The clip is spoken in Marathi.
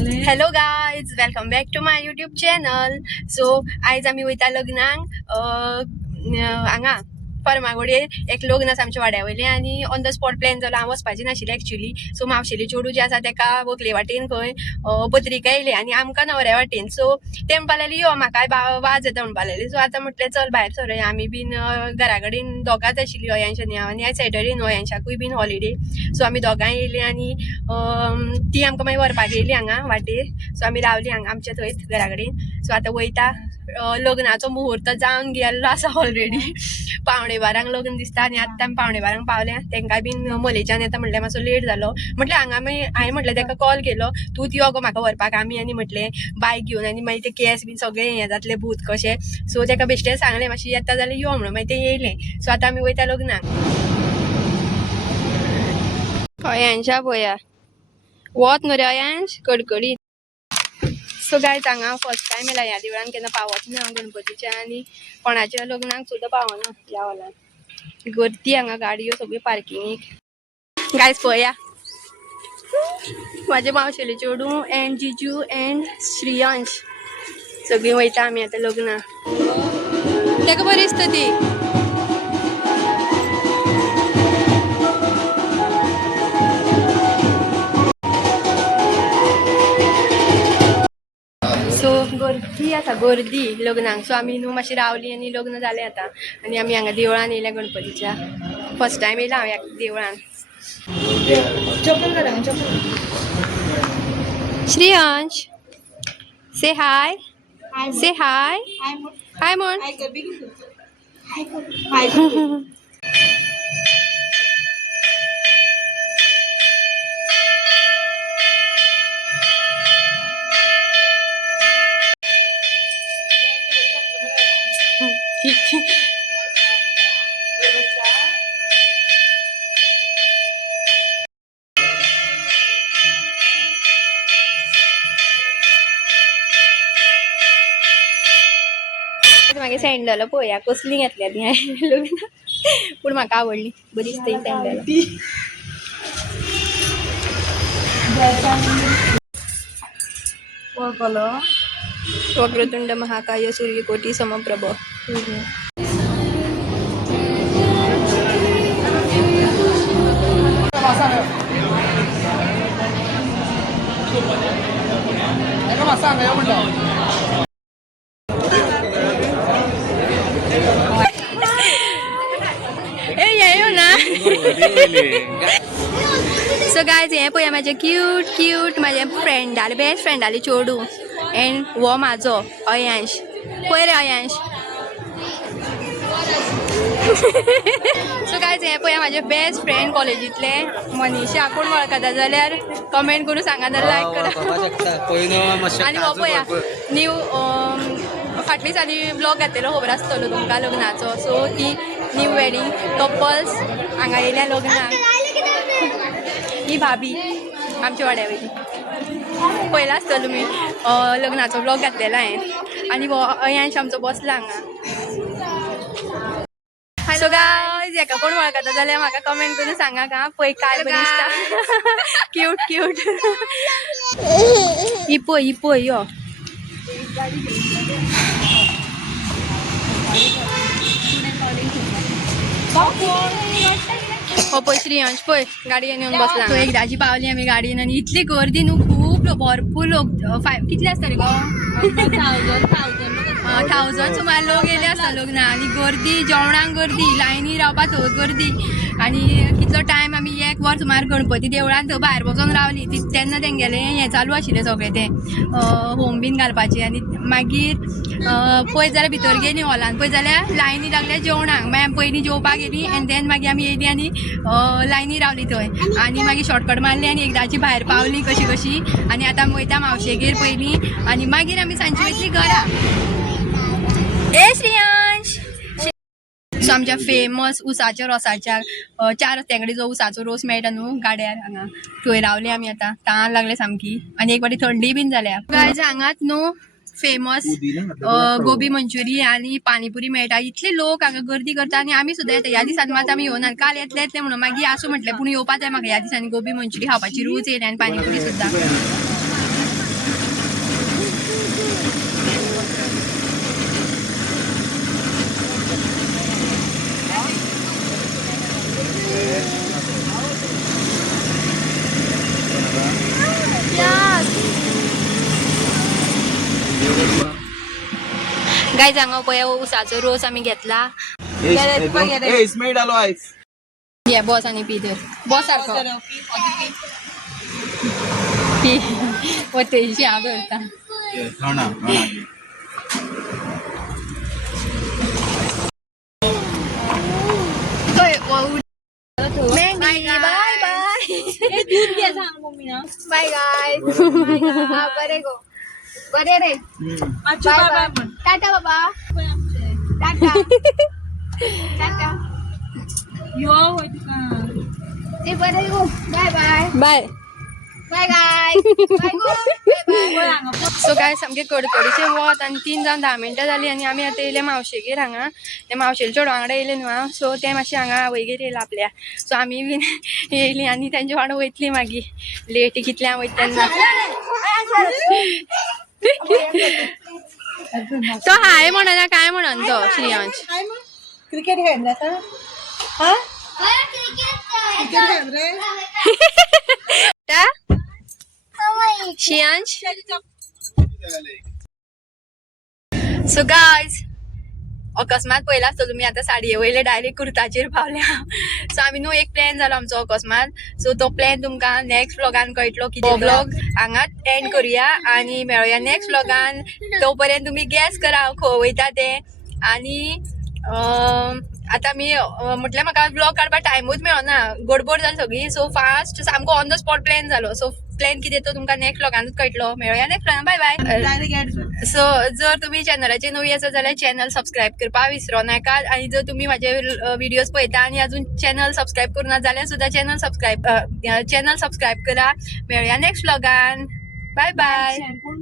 Hello guys, welcome back to my YouTube channel. So आयज आमी वयता लग्नाक हांगा फर्मागुडयेर एक लग्न आसा आमच्या वाड्या वयलें आनी ऑन द स्पॉट प्लॅन जालो. हांव वचपाचें नाशिल्लें एक्चुअली. सो मावशेली चेडूं जें आसा तेका व्हंकले वाटेन खंय पत्रिका येयली आनी आमकां न्हवऱ्या वाटेन. सो ते म्हणपा लागले यो म्हाकाय वाज येता म्हणपा लागले. सो आतां म्हटलें चल भायर सरूया. आमी बीन घरा कडेन दोगांच आशिल्ली, अयांश आनी हांव, आनी आयज सॅटर्डे न्हू, अयांशाकूय बीन हॉलिडे. सो आमी दोगांय येयली आनी ती आमकां मागीर व्हरपाक येयली हांगा वाटेर. सो आमी रावली हांगा आमच्या थंयच घरा कडेन. सो आतां वयता. लग्नाचो मुहूर्त जावन गेल्लो आसा ऑलरेडी. 11:15 लग्न दिसता आनी आतां आमी 11:15 पावल्या. तेंकाय बीन मलेच्यान येता म्हणल्यार मातसो लेट जालो. म्हटल्यार हांगा मागीर हांवें म्हटलें तेका कॉल केलो, तूंच यो गो म्हाका व्हरपाक. आमी आनी म्हटलें बायक घेवन आनी मागीर ते केस बीन सगळें हें जातलें भूत कशें. सो तेका बेश्टें सांगलें मातशी येता जाल्यार यो म्हणून. मागीर तें येयलें. सो आतां आमी वयता लग्नाक. अयांशा पळया वत न्हू रे अयांश, कडकडीत. सो गायज हांगा फर्स्ट टायम येयला ह्या देवळान, केन्ना पावच ना गणपतीच्या आनी कोणाच्या लग्नाक सुद्दां पावना ह्या हॉलान. गर्दी हांगा, गाडयो सगळ्यो पार्किंगेक. गायज पळया म्हाजे मावशेले चेडूं एंड जिजू एंड श्रियांश सगळीं वयता आमी आतां लग्नाक. तेका बरी दिसता ती. सो गर्दी आसा, गर्दी लग्नाक. सो आमी न्हू मातशी रावली आनी लग्न जालें आतां. आनी आमी हांगा देवळान येयल्या गणपतीच्या. फर्स्ट टायम येयला हांव ह्या देवळान. श्रेयांश से हाय, से हाय, हाय म्हण. मागे सँडल पळया कसली घेतल्या ती हांवें लग्नाक, पूण म्हाका आवडली, बरी दिसता ही सँडल. वक्रतुंड महाकाय सूर्यकोटी समप्रभ. सो गायज हे पळया म्हाजे क्यूट क्यूट म्हाजे फ्रेंडाले, बेस्ट फ्रेंडाले चेडूं एंड वो म्हाजो अयांश. पळय रे अयांश. सो गायज हे पळया म्हाजे बेस्ट फ्रेंड कॉलेजीतले मनीषा. कोण वळखता जाल्यार कमेंट करून सांगा, जाल्यार लायक करा. आनी हो पळया न्यू फाटलीच आनी ब्लॉग घातलेलो खबर आसतलो तुमकां लग्नाचो. सो ती न्यू वेडींग कपल्स हांगा येयल्या लग्नाक. ही भाभी आमच्या वाड्या वयली. पळयला आसतलो तुमी लग्नाचो ब्लॉग घातलेलो हांवें. आनी हो अयांश आमचो बसला हांगा. सो गायज हेका कोण वळखता जाल्यार म्हाका कमेंट करून सांगा का. पळय काय बरी दिसता. Cute cute. ही पळय यो. हो पळय श्रेयांश, पळय गाडयेन येवन बसला. तो एकदाची पावली आमी गाडयेन आनी इतली गर्दी न्हू, खूब भरपूर लोक. कितले आसतले गो? 1000 सुमार लोक येयले आसता लग्नाक. आनी गर्दी, जेवणाक गर्दी, लायनी रावपा थंय गर्दी. आनी कितलो टायम आमी 1 वर सुमार गणपती देवळान थंय भायर बसून रावली. तेन्ना तेंगेलें हें चालू आशिल्लें सगळें तें होम बीन घालपाचें. आनी मागीर पळयत जाल्यार भितर गेली हॉलान, पळयत जाल्यार लायनी लागल्या जेवणाक. मागीर आमी पयलीं जेवपाक गेली एन्ड देन मागीर आमी येयली आनी लायनी रावली थंय. आनी मागीर शॉर्टकट मारली आनी एकदाची भायर पावली कशी कशी. आनी आतां आमी वयता मावशेगेर पयलीं आनी मागीर आमी सांजची वयतली घरा. ए श्रेयांश. सो आमच्या फेमस उसाच्या रोसाच्या 4 रस्त्यां जो उसाचो रोस मेळटा न्हू गाड्यार, हांगा थंय रावले आमी. आतां तान लागले सामकी आनी एक फावटी थंडी बीन जाल्या. गायज हांगाच न्हू फेमस गोबी मंचुरी आनी पानीपुरी मेळटा. इतले लोक हांगा गर्दी करता आनी आमी सुद्दां येता. ह्या दिसांनी मात आमी येवना, काल येतले म्हणून मागीर आसूं म्हटलें, पूण येवपा जाय म्हाका ह्या दिसांनी. गोबी मंचुरी खावपाची रूच येयली आनी पानीपुरी सुद्दां. गाय हांगा पळय उसाचो रोस आमी घेतला इसमें डालो आइस ये बॉस आणि पी तर बॉस सारको पी व तेशी हांव करता बाय बाय दूध घे सांग मम्मी ना बाय गायस हा बरे गो बरे रे आजची बाय बाय बाय टाटा बाबा बाय टाटा टाटा यो होय तुका ते बरे गो bye bye bye bye guys bye गो बाय होय हांगा सो काय सामके कडकडीचे वत आनी 3 जावन 10 मिनटां जाली आनी आमी आतां येयले मावशेगेर हांगा ते मावशेले चेडवा वांगडा येयले न्हू हांव सो ते मातशे हांगा आवयगेर येयला आपल्या सो आमी बीन येयली आनी तेंचे वांगडा वयतली मागीर लेट कितल्या वयता तेन्ना तो हाय म्हणना काय म्हणन तो श्रेयांश क्रिकेट खेळला का हा क्रिकेट खेळ रे श्रेयांश सो गायज अकस्मात पयला आसतो तुमी आतां साडये वयले डायरेक्ट कुर्ताचेर पावल्या सो आमी न्हू एक प्लॅन जालो आमचो अकस्मात सो तो प्लॅन तुमकां नेक्स्ट व्लॉगान कळटलो कितें व्लॉग हांगाच एंड करुया आनी मेळुया नेक्स्ट व्लॉगान तो पर्यंत तुमी गॅस करा हांव खंय वयता ते आनी आतां मी म्हटल्यार म्हाका व्लॉग काडपाक टायमूच मेळना गडबड जाली सगळी सो फास्ट सामको ऑन द स्पॉट प्लॅन जालो सो प्लॅन कितें तो तुमकां नेक्स्ट व्लॉगानूच कळटलो मेळुया नेक्स्ट व्लॉगान बाय बाय डायरेक्ट ऍड कर सो जर तुम्ही चॅनलाचेर नवी आसा जाल्यार चॅनल सबस्क्राईब करपाक विसरो नाका आणि जर तुम्ही माझे व्हिडिओज पळयता आणि अजून चॅनल सबस्क्राईब करूना जाल्यार सुद्धा चॅनल सबस्क्राईब करा मेळुया नेक्स्ट व्लॉगान बाय बाय शेअर